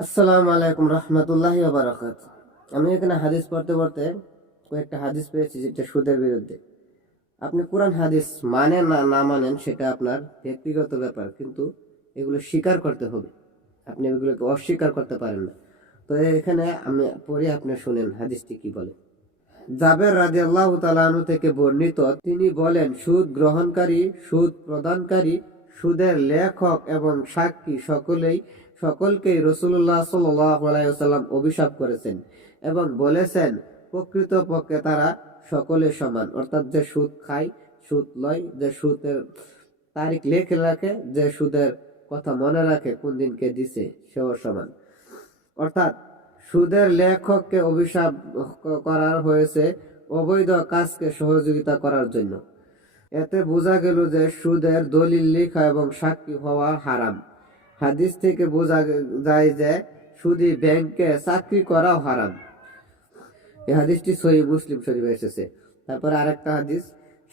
আসসালামু আলাইকুম রহমতুল্লাহি ওয়া বারাকাতুহু। আমি এখানে হাদিস পড়তে পড়তে কয়েকটা হাদিস পেয়েছি যেটা সুদের বিরুদ্ধে। আপনি কোরআন হাদিস মানেন না না মানেন সেটা আপনার ব্যক্তিগত ব্যাপার, কিন্তু এগুলো স্বীকার করতে হবে। আপনি এগুলোকে অস্বীকার করতে পারেন না। তো এখানে আমি পড়ি, আপনি শুনেন হাদিসটি কি বলে। জাবের রাদিয়াল্লাহু তাআলা আনহু থেকে বর্ণিত, তিনি বলেন, সুদ গ্রহণকারী, সুদ প্রদানকারী, সুদের লেখক এবং সাক্ষী সকলকেই রাসূলুল্লাহ সাল্লাল্লাহু আলাইহি ওয়াসাল্লাম অভিশাপ করেছেন এবং বলেছেন, প্রকৃতপক্ষে তারা সকলে সমান। অর্থাৎ যে সুদ খায়, সুদ লয়, যে সুদের তারিখ লেখে রাখে, যে সুদের কথা মনে রাখে কোন দিনকে দিছে, সেও সমান। অর্থাৎ সুদের লেখককে অভিশাপ করা হয়েছে অবৈধ কাজকে সহযোগিতা করার জন্য। এতে বোঝা গেল যে সুদের দলিল লেখা এবং সাক্ষী হওয়া হারাম। হাদিস থেকে বোঝা যায় যে সুদী ব্যাংকে চাকরি করাও হারাম। এই হাদিসটি সহিহ মুসলিম শরীফে এসেছে। তারপরে আরেকটা হাদিস,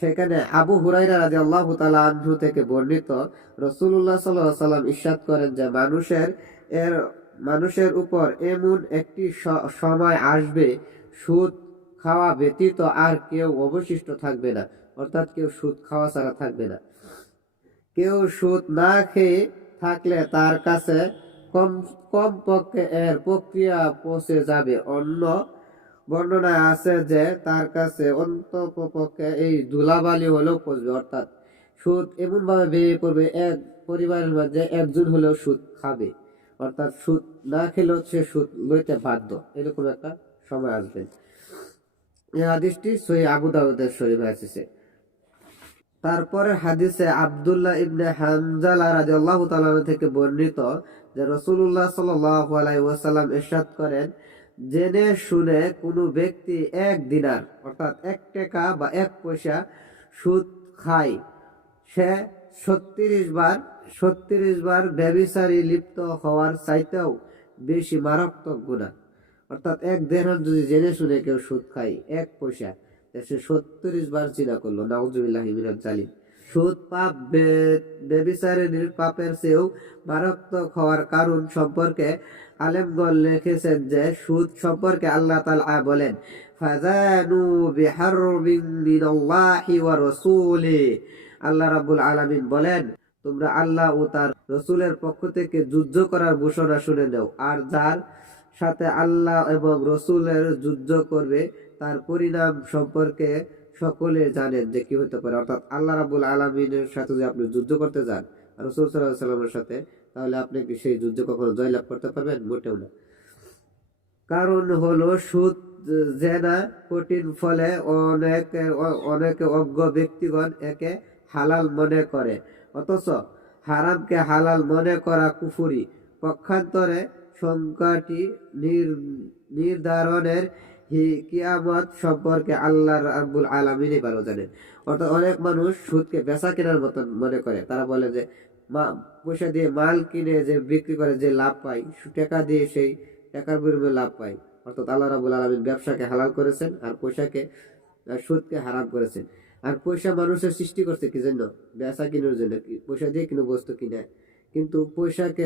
সেখানে আবু হুরায়রা রাদিয়াল্লাহু তাআলা আনহু থেকে বর্ণিত, রাসূলুল্লাহ সাল্লাল্লাহু আলাইহি ওয়াসাল্লাম ইরশাদ করেন যে মানুষের উপর এমন একটি সময় আসবে, সুদ খাওয়া ব্যতীত আর কেউ অবশিষ্ট থাকবে না। অর্থাৎ কেউ সুদ খাওয়া ছাড়া থাকবে না। কেউ সুদ না খেয়ে থাকলে তার কাছে কম কম পক্ষে এর প্রক্রিয়া পৌঁছে যাবে। অন্য বর্ণনায় আছে যে তার কাছে অন্ততপক্ষে এই ধুলাবালি হলেও পৌঁছবে। অর্থাৎ সুদ এমন ভাবে বেরিয়ে পড়বে, এক পরিবারের মধ্যে একজন হলেও সুদ খাবে। অর্থাৎ সুদ না খেলেও সে সুদ লইতে বাধ্য, এরকম একটা সময় আসবে। এই হাদিসটি সহিহ আবু দাউদের শরীফে এসেছে। তারপরে হাদিসে আব্দুল্লাহ ইবনে হানজালা রাদিয়াল্লাহু তাআলা থেকে বর্ণিত যে রাসূলুল্লাহ সাল্লাল্লাহু আলাইহি ওয়াসাল্লাম ইরশাদ করেন, জেনে শুনে কোনো ব্যক্তি 1 দিনার অর্থাৎ 1 টাকা বা 1 পয়সা সুদ খায়, সে 36 বার ব্যভিচারী লিপ্ত হওয়ার চাইতেও বেশি মারাত্মক গুনাহ। অর্থাৎ 1 দিরহাম যদি জেনে শুনে কেউ সুদ খায় 1 পয়সা, সে 36 বার জিনা করলো। নাউজুবিল্লাহি মিনাজ জালিম। সুদ পাপ ব্যভিচারিণীর পাপের চেয়েও মারাত্মক হওয়ার কারণ সম্পর্কে আলেমগণ লিখেছেন যে সুদ সম্পর্কে আল্লাহ তাআলা বলেন, ফাযানু বিহারবিন মিনাল্লাহি ওয়া রাসূলিহি। আল্লাহ রাব্বুল আলামিন বলেন, তোমরা আল্লাহ ও তার রাসূলের পক্ষ থেকে যুদ্ধ করার ঘোষণা শুনে নাও, আর যার সাথে আল্লাহ এবং রাসূলের যুদ্ধ করবে তার পরিণাম সম্পর্কে সকলে জানেন যে কি হতে পারে। অর্থাৎ আল্লাহ রাব্বুল আলামিনের সাথে যদি আপনি যুদ্ধ করতে যান রাসূল সাল্লাল্লাহু আলাইহি ওয়াসাল্লামের সাথে, তাহলে আপনি কি সেই যুদ্ধে কখনো জয়লাভ করতে পারবেন? মোটেও না। কারণ হলো সুদ জেনা কঠিন, ফলে অনেকে অজ্ঞ ব্যক্তিগণ একে হালাল মনে করে, অথচ হারামকে হালাল মনে করা কুফরি। পক্ষান্তরে সংখ্যাটি নির্ধারণের কিয়ামত সম্পর্কে আল্লাহ রাব্বুল আলামিনই ভালো জানেন। অর্থাৎ অনেক মানুষ সুদকে বেচা কেনার মতন মনে করে। তারা বলে যে পয়সা দিয়ে মাল কিনে যে বিক্রি করে যে লাভ পায়, টাকা দিয়ে সেই টাকার বিনিময়ে লাভ পায়। অর্থাৎ আল্লাহ রাব্বুল আলামিন ব্যবসাকে হালাল করেছেন আর সুদকে হারাম করেছেন। আর পয়সা মানুষের সৃষ্টি করছে কি জন্য? বেচা কিনার জন্য। পয়সা দিয়ে কোনো বস্তু কিনে, কিন্তু পয়সাকে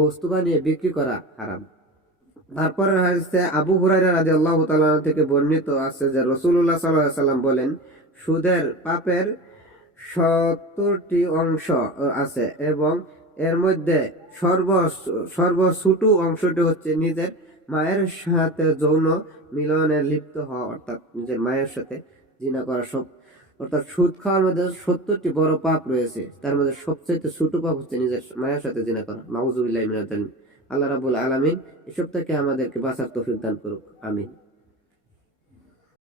বস্তু বানিয়ে বিক্রি করা হারাম। তারপরে হাদিসে আবু হুরায়রা রাদিয়াল্লাহু তাআলা থেকে বর্ণিত আছে যে রাসূলুল্লাহ সাল্লাল্লাহু আলাইহি ওয়াসাল্লাম বলেন, সুদের পাপের 70টি অংশ আছে এবং এর মধ্যে সর্বছোট অংশটি হচ্ছে নিজের মায়ের সাথে যৌন মিলনে লিপ্ত হওয়া। অর্থাৎ নিজের মায়ের সাথে জিনা করা। অর্থাৎ সুদ খাওয়ার মধ্যে 70টি বড় পাপ রয়েছে, তার মধ্যে সবচেয়ে ছোট পাপ হচ্ছে নিজের মায়ের সাথে জিনা করা। নাউজুবিল্লাহি মিনাজ জালিম। আল্লাহ রাব্বুল আলামিন এসব থেকে আমাদেরকে বাঁচার তৌফিক দান করুক। আমিন।